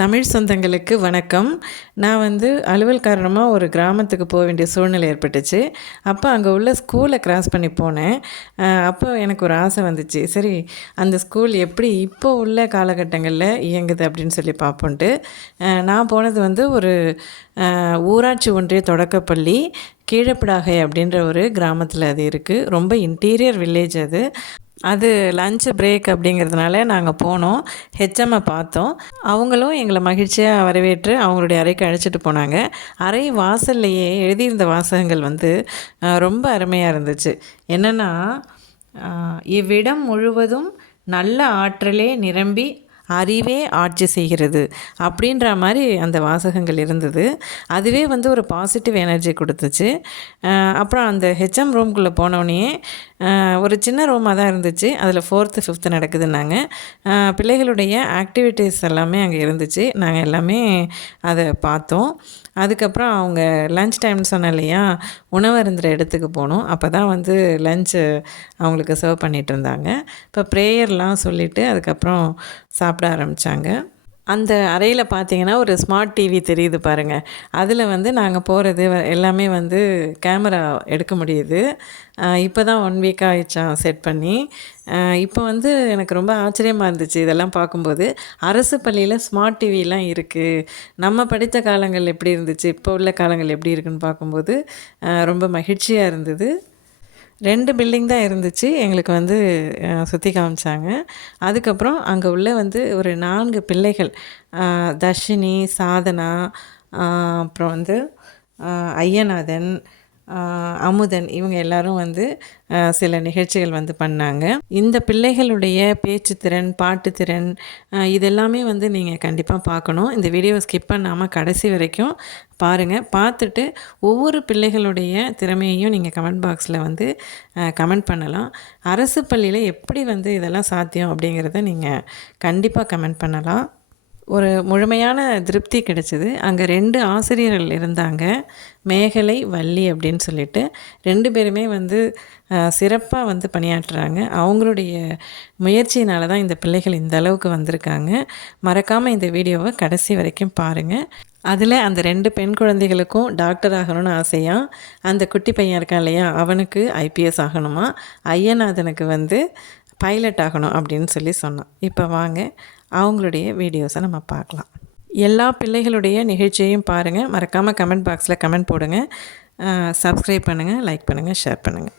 தமிழ் சொந்தங்களுக்கு வணக்கம். நான் வந்து அலுவல் காரணமாக ஒரு கிராமத்துக்கு போக வேண்டிய சூழ்நிலை ஏற்பட்டுச்சு. அப்போ அங்கே உள்ள ஸ்கூலை கிராஸ் பண்ணி போனேன். அப்போ எனக்கு ஒரு ஆசை வந்துச்சு. சரி அந்த ஸ்கூல் எப்படி இப்போ உள்ள காலகட்டங்களில் இயங்குது அப்படின்னு சொல்லி பார்ப்போன்ட்டு நான் போனது வந்து ஒரு ஊராட்சி ஒன்றிய தொடக்கப்பள்ளி கீழப்படாகை அப்படின்ற ஒரு கிராமத்தில் அது இருக்குது ரொம்ப இன்டீரியர் வில்லேஜ் அது. அது லஞ்ச் பிரேக் அப்படிங்கிறதுனால நாங்கள் போனோம். ஹெச்எம்மை பார்த்தோம். அவங்களும் எங்களை மகிழ்ச்சியாக வரவேற்று அவங்களுடைய அறைக்கு அழைச்சிட்டு போனாங்க. அறை வாசல்லையே எழுதியிருந்த வாசகங்கள் வந்து ரொம்ப அருமையாக இருந்துச்சு. என்னென்னா இவ்விடம் முழுவதும் நல்ல ஆற்றலே நிரம்பி அறிவே ஆட்சி செய்கிறது அப்படின்ற மாதிரி அந்த வாசகங்கள் இருந்தது. அதுவே வந்து ஒரு பாசிட்டிவ் எனர்ஜி கொடுத்துச்சு. அப்புறம் அந்த ஹெச்எம் ரூம்குள்ளே போனோடனே ஒரு சின்ன ரூமாக தான் இருந்துச்சு. அதில் ஃபோர்த்து ஃபிஃப்த்து நடக்குதுன்னாங்க. பிள்ளைகளுடைய ஆக்டிவிட்டீஸ் எல்லாமே அங்கே இருந்துச்சு. நாங்கள் எல்லாமே அதை பார்த்தோம். அதுக்கப்புறம் அவங்க லஞ்ச் டைம்னு சொன்னேன் இல்லையா உணவு இடத்துக்கு போனோம். அப்போ தான் வந்து லஞ்சு அவங்களுக்கு சர்வ் பண்ணிகிட்டு இருந்தாங்க. இப்போ ப்ரேயர்லாம் சொல்லிவிட்டு அதுக்கப்புறம் சாப்பிட ஆரம்பித்தாங்க அந்த அறையில் பார்த்தீங்கன்னா ஒரு ஸ்மார்ட் டிவி தெரியுது பாருங்கள் அதில் வந்து நாங்கள் போகிறது எல்லாமே வந்து கேமரா எடுக்க முடியுது. இப்போ தான் ஒன் வீக் ஆகிடுச்சா செட் பண்ணி. இப்போ வந்து எனக்கு ரொம்ப ஆச்சரியமாக இருந்துச்சு இதெல்லாம் பார்க்கும்போது அரசு பள்ளியில் ஸ்மார்ட் டிவிலாம் இருக்குது நம்ம படித்த காலங்கள் எப்படி இருந்துச்சு? இப்போ உள்ள காலங்கள் எப்படி இருக்குன்னு பார்க்கும்போது ரொம்ப மகிழ்ச்சியாக இருந்தது. ரெண்டு பில்டிங் தான் இருந்துச்சு. எங்களுக்கு வந்து சுற்றி காமிச்சாங்க. அதுக்கப்புறம் அங்கே உள்ள வந்து ஒரு நான்கு பிள்ளைகள். தர்ஷினி சாதனா அப்புறம் வந்து ஐயநாதன் அமுதன் இவங்க எல்லாரும் வந்து சில நிகழ்ச்சிகள் வந்து பண்ணாங்க. இந்த பிள்ளைகளுடைய பேச்சுத்திறன் பாட்டு திறன் இதெல்லாமே வந்து நீங்கள் கண்டிப்பாக பார்க்கணும். இந்த வீடியோவை ஸ்கிப் பண்ணாமல் கடைசி வரைக்கும் பாருங்கள் பார்த்துட்டு ஒவ்வொரு பிள்ளைகளுடைய திறமையையும் நீங்கள் கமெண்ட் பாக்ஸில் வந்து கமெண்ட் பண்ணலாம். அரசு பள்ளியில் எப்படி வந்து இதெல்லாம் சாத்தியம் அப்படிங்கிறத நீங்கள் கண்டிப்பாக கமெண்ட் பண்ணலாம். ஒரு முழுமையான திருப்தி கிடைச்சிது. அங்கே ரெண்டு ஆசிரியர்கள் இருந்தாங்க. மேகலை வள்ளி அப்படின்னு சொல்லிட்டு ரெண்டு பேருமே வந்து சிறப்பாக வந்து பணியாற்றுறாங்க. அவங்களுடைய முயற்சியினால தான் இந்த பிள்ளைகள் இந்த அளவுக்கு வந்திருக்காங்க. மறக்காமல் இந்த வீடியோவை கடைசி வரைக்கும் பாருங்கள் அதில் அந்த ரெண்டு பெண் குழந்தைகளுக்கும் டாக்டர் ஆகணும்னு ஆசையாக அந்த குட்டி பையன் இருக்கான் இல்லையா? அவனுக்கு ஐபிஎஸ் ஆகணுமா? ஐயநாதனுக்கு வந்து பைலட் ஆகணும் அப்படின்னு சொல்லி சொன்னான். இப்போ வாங்க அவங்களுடைய வீடியோஸை நம்ம பார்க்கலாம். எல்லா பிள்ளைகளுடைய நிகழ்ச்சியையும் பாருங்கள் மறக்காமல் கமெண்ட் பாக்ஸில் கமெண்ட் போடுங்க. சப்ஸ்கிரைப் பண்ணுங்கள் லைக் பண்ணுங்கள் ஷேர் பண்ணுங்கள்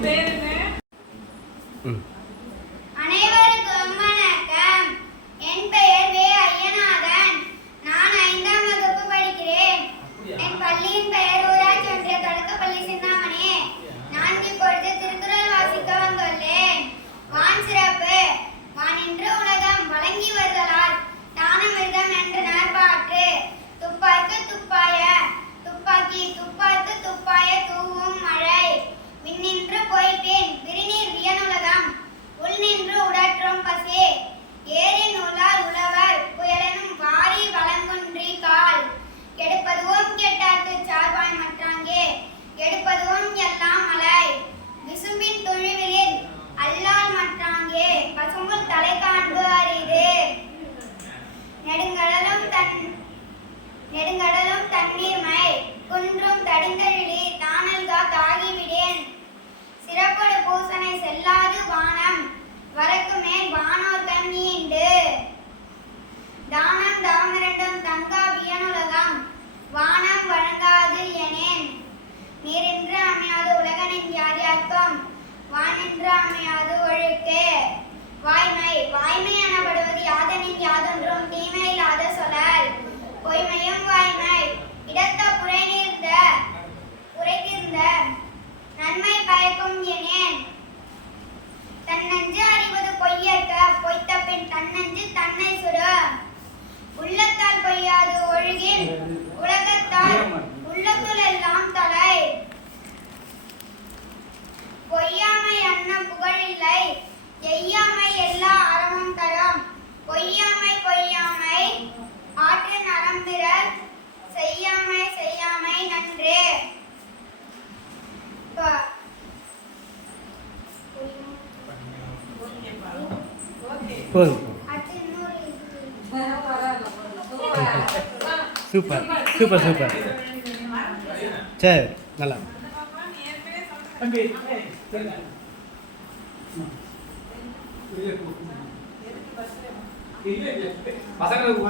né? Hum. நெடுங்கடலும் தன் நெடுங்கடலும் தண்ணீர் தண்ணீர்மை குன்றும் தடிந்தழிலே தானல்கா தாகிவிடேன். சிறப்படு பூசனை செல்லாது வானம். வரக்கு மேல் வானோ தண்ணீண்டு தானம் தாமிரண்டும் தங்கா பியனுலகம் வானம் வழங்காது எனேன். நீரென்று அமையாது உலகனின் யார் யார்க்கும். வானின்று அமையாது ஒழுக்கு. வாய்மை பொய்யற்க பொய்த்த பின் தன்னஞ்சு தன்னை சுட. உள்ளத்தால் பொய்யாது ஒழுகின் போதும் சூப்பர். Super super. சரி நல்லா. பசங்களுக்கு